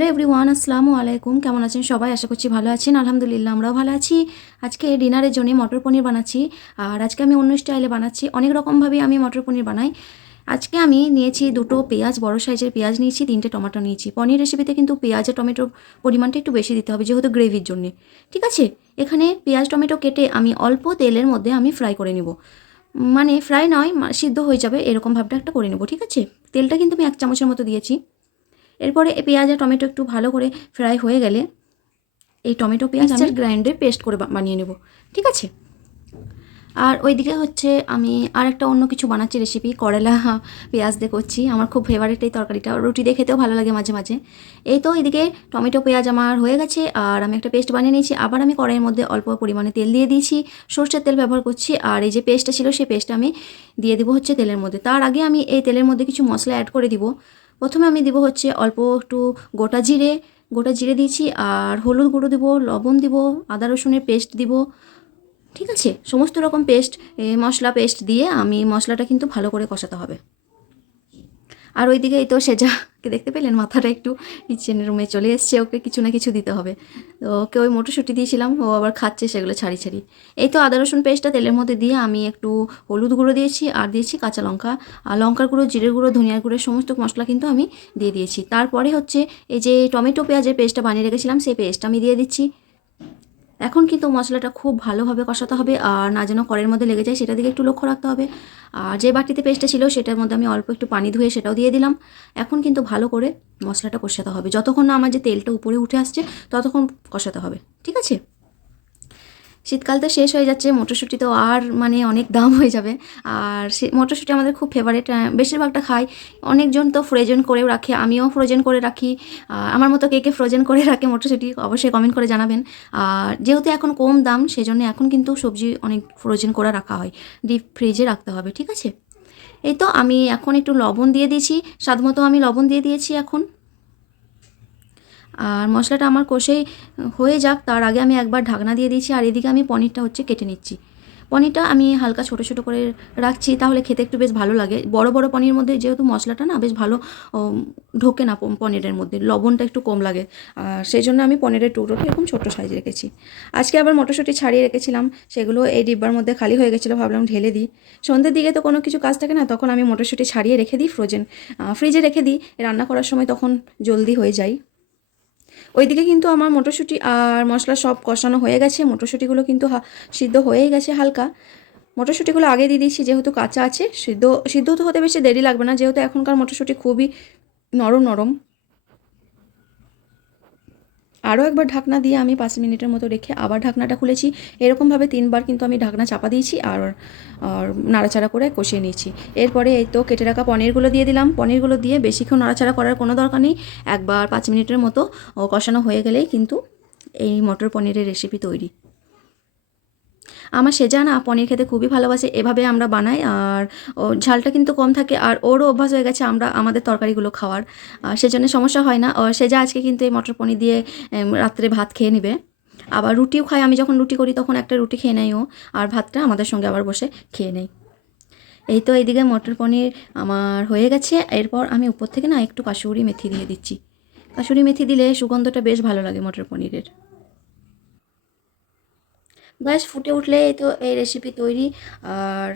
Hello everyone, আসসালামু আলাইকুম। কেমন আছেন সবাই? আশা করছি ভালো আছেন। আলহামদুলিল্লাহ আমরাও ভালো আছি। আজকে ডিনারের জন্য মটর পনির বানাচ্ছি। আর আজকে আমি অন্য স্টাইলে বানাচ্ছি। অনেক রকমভাবেই আমি মটর পনির বানাই। আজকে আমি নিয়েছি দুটো পেঁয়াজ, বড় সাইজের পেঁয়াজ নিয়েছি, 3টে টমেটো নিয়েছি। পনির রেসিপিতে কিন্তু পেঁয়াজ আর টমেটোর পরিমাণটা একটু বেশি দিতে হবে, যেহেতু গ্রেভির জন্যে। ঠিক আছে? এখানে পেঁয়াজ টমেটো কেটে আমি অল্প তেলের মধ্যে আমি ফ্রাই করে নেব। মানে ফ্রাই নয়, সিদ্ধ হয়ে যাবে এরকম ভাবটা একটা করে নেব। ঠিক আছে? তেলটা কিন্তু আমি 1 চামচের মতো দিয়েছি। এরপরে এই পেঁয়াজ আর টমেটো একটু ভালো করে ফ্রাই হয়ে গেলে এই টমেটো পেঁয়াজ আমি গ্রাইন্ডে পেস্ট করে বানিয়ে নেব। ঠিক আছে? আর ওইদিকে হচ্ছে আমি আর একটা অন্য কিছু বানাচ্ছি রেসিপি, করলা পেঁয়াজ দিয়ে করছি। আমার খুব ফেভারিট এই তরকারিটা, রুটি দিয়ে খেতেও ভালো লাগে মাঝে মাঝে। এই তো এদিকে টমেটো পেঁয়াজ আমার হয়ে গেছে আর আমি একটা পেস্ট বানিয়ে নিয়েছি। আবার আমি কড়াইয়ের মধ্যে অল্প পরিমাণে তেল দিয়ে দিয়েছি, সরষের তেল ব্যবহার করছি। আর এই যে পেস্টটা ছিল সেই পেস্টটা আমি দিয়ে দিব হচ্ছে তেলের মধ্যে। তার আগে আমি এই তেলের মধ্যে কিছু মশলা অ্যাড করে দিব। প্রথমে আমি দিব হচ্ছে অল্প একটু গোটা জিরে দিয়েছি, আর হলুদ গুঁড়ো দিব, লবণ দিব, আদা রসুনের পেস্ট দিব। ঠিক আছে? সমস্ত রকম পেস্ট, মশলা পেস্ট দিয়ে আমি মশলাটা কিন্তু ভালো করে কষাতে হবে। আর ওইদিকে এই তো সেজাকে দেখতে পেলেন, মাথাটা একটু কিচেনের রুমে চলে এসছে। ওকে কিছু না কিছু দিতে হবে। তো ওকে ওই মটরশুঁটি দিয়েছিলাম, ও আবার খাচ্ছে সেগুলো ছাড়ি ছাড়ি। এই তো আদা রসুন পেস্টটা তেলের মধ্যে দিয়ে আমি একটু হলুদ গুঁড়ো দিয়েছি, আর দিয়েছি কাঁচা লঙ্কা, আর লঙ্কার গুঁড়ো, জিরের গুঁড়ো, ধনিয়ার গুঁড়ো, সমস্ত মশলা কিন্তু আমি দিয়ে দিয়েছি। তারপরে হচ্ছে এই যে টমেটো পেঁয়াজের পেস্টটা বানিয়ে রেখেছিলাম, সেই পেস্টটা আমি দিয়ে দিচ্ছি। এখন কিন্তু মশলাটা খুব ভালোভাবে কষাতে হবে, আর না যেন কড়াইয়ের মধ্যে লেগে যায় সেটার দিকে একটু লক্ষ্য রাখতে হবে। আর যে বাটিতে পেস্টটা ছিল সেটার মধ্যে আমি অল্প একটু পানি ধুয়ে সেটাও দিয়ে দিলাম। এখন কিন্তু ভালো করে মশলাটা কষাতে হবে, যতক্ষণ না আমার যে তেলটা উপরে উঠে আসছে ততক্ষণ কষাতে হবে। ঠিক আছে? শীতকাল তো শেষ হয়ে যাচ্ছে, মটরশুঁটি তো আর মানে অনেক দাম হয়ে যাবে। আর সে মটরশুঁটি আমাদের খুব ফেভারিট, বেশিরভাগটা খাই। অনেকজন তো ফ্রোজেন করেও রাখে, আমিও ফ্রোজেন করে রাখি। আমার মতো কে কে ফ্রোজেন করে রাখে মটরশুঁটি অবশ্যই কমেন্ট করে জানাবেন। আর যেহেতু এখন কম দাম, সেজন্য এখন কিন্তু সবজি অনেক ফ্রোজেন করে রাখা হয়, ডিপ ফ্রিজে রাখতে হবে। ঠিক আছে? এই তো আমি এখন একটু লবণ দিয়ে দিয়েছি, স্বাদ মতো আমি লবণ দিয়ে দিয়েছি এখন। আর মশলাটা আমার কষেই হয়ে যাক, তার আগে আমি একবার ঢাকনা দিয়ে দিয়েছি। আর এদিকে আমি পনিরটা হচ্ছে কেটে নিচ্ছি। পনিরটা আমি হালকা ছোটো ছোটো করে রাখছি, তাহলে খেতে একটু বেশ ভালো লাগে। বড় বড় পনির মধ্যে যেহেতু মশলাটা না বেশ ভালো ঢোকে না পনিরের মধ্যে, লবণটা একটু কম লাগে। আর সেই জন্য আমি পনিরের টুকরোটা এরকম ছোটো সাইজে রেখেছি। আজকে আবার মটরশুঁটি ছাড়িয়ে রেখেছিলাম, সেগুলো এই ডিব্বার মধ্যে খালি হয়ে গেছিলো, ভাবলাম ঢেলে দিই। সন্ধ্যের দিকে তো কোনো কিছু কাজ থাকে না, তখন আমি মটরশুঁটি ছাড়িয়ে রেখে দিই ফ্রিজে রেখে দিই, রান্না করার সময় তখন জলদি হয়ে যায়। ওইদিকে কিন্তু আমার মটরশুঁটি আর মশলা সব কষানো হয়ে গেছে, মটরশুঁটিগুলো কিন্তু সিদ্ধ হয়েই গেছে হালকা। মটরশুঁটিগুলো আগে দিয়ে দিয়েছি, যেহেতু কাঁচা আছে, সিদ্ধ তো হতে বেশি দেরি লাগবে না, যেহেতু এখনকার মটরশুঁটি খুবই নরম নরম। আরও একবার ঢাকনা দিয়ে আমি 5 মিনিটের মতো রেখে আবার ঢাকনাটা খুলেছি। এরকমভাবে 3বার কিন্তু আমি ঢাকনা চাপা দিয়েছি, আর নাড়াচাড়া করে কষিয়ে নিয়েছি। এরপরে এই তো কেটে রাখা পনিরগুলো দিয়ে দিলাম। পনিরগুলো দিয়ে বেশিক্ষণ নাড়াচাড়া করার কোনো দরকার নেই, একবার 5 মিনিটের মতো কষানো হয়ে গেলেই কিন্তু এই মটর পনিরের রেসিপি তৈরি। আমার সেজা না পনির খেতে খুবই ভালোবাসে, এভাবে আমরা বানাই। আর ঝালটা কিন্তু কম থাকে, আর ওরও অভ্যাস হয়ে গেছে আমাদের তরকারিগুলো খাওয়ার, সেজন্য সমস্যা হয় না। সেজা আজকে কিন্তু এই মটর পনির দিয়ে রাত্রে ভাত খেয়ে নেবে। আবার রুটিও খায়, আমি যখন রুটি করি তখন একটা রুটি খেয়ে নেয় ও, আর ভাতটা আমাদের সঙ্গে আবার বসে খেয়ে নেয়। এই তো এইদিকে মটর পনির আমার হয়ে গেছে। এরপর আমি উপর থেকে না একটু কাসুরি মেথি দিয়ে দিচ্ছি। কাসুরি মেথি দিলে সুগন্ধটা বেশ ভালো লাগে মটর পনিরের। ব্যাস ফুটে উঠলে এই তো এই রেসিপি তৈরি। আর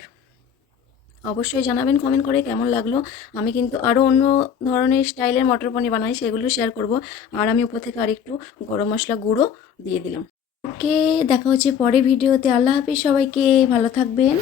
অবশ্যই জানাবেন কমেন্ট করে কেমন লাগলো। আমি কিন্তু আরও অন্য ধরনের স্টাইলের মটর পনির বানাই, সেগুলো শেয়ার করব। আর আমি উপর থেকে আরেকটু গরম মশলা গুঁড়ো দিয়ে দিলাম। ওকে, দেখা হচ্ছে পরে ভিডিওতে। আল্লাহ হাফিজ সবাইকে, ভালো থাকবেন।